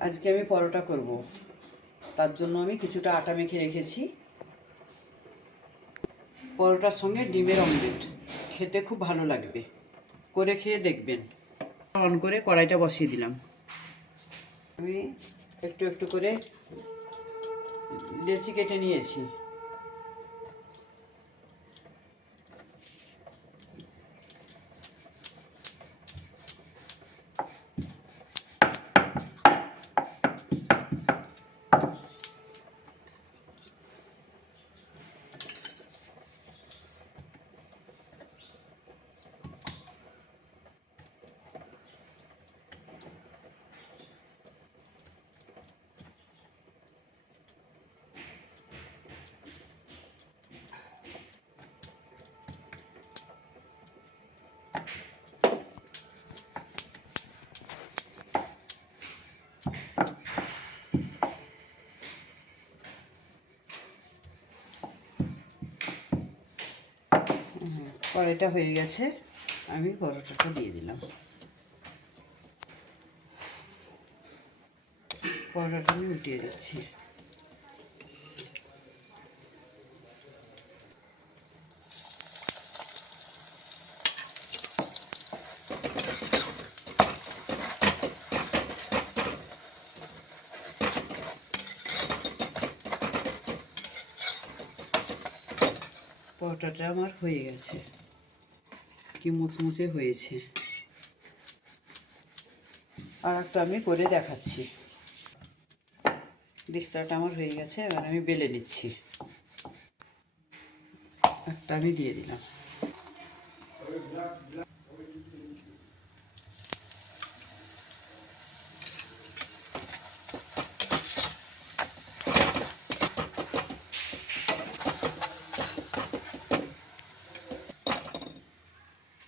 আজকে আমি পরোটা করব। তার জন্য আমি কিছুটা আটা মেখে রেখেছি। পরোটার সঙ্গে ডিমের অমলেট। খেতে খুব ভালো লাগবে। করে খেয়ে দেখবেন। অন করে কড়াইটা বসিয়ে দিলাম। আমি একটু একটু করে লেচি কেটে নিয়েছি। কড়াইটা হয়ে গেছে, আমি পরোটাটা দিয়ে দিলাম। পরোটাটা আমি উঠিয়ে দিচ্ছি। পরোটাটা আমার হয়ে গেছে। কি মুচমুচে হয়েছে। আর একটা আমি করে দেখাচ্ছি। বিস্তারটা আমার হয়ে গেছে, এবার আমি বেলে নিচ্ছি। একটা আমি দিয়ে দিলাম।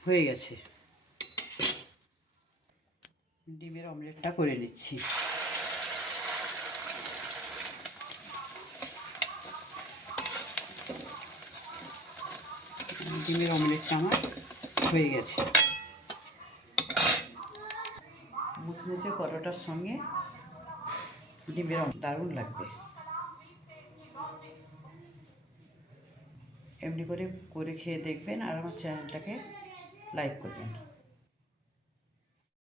হয়ে গেছে। ডিমের অমলেটটা করে নিচ্ছি। ডিমের অমলেটটা আমার হয়ে গেছে। মুচমুচে পরোটার সঙ্গে ডিমের দারুণ লাগবে। এমনি করে করে খেয়ে দেখবেন আর আমার চ্যানেলটাকে লাইক করবেন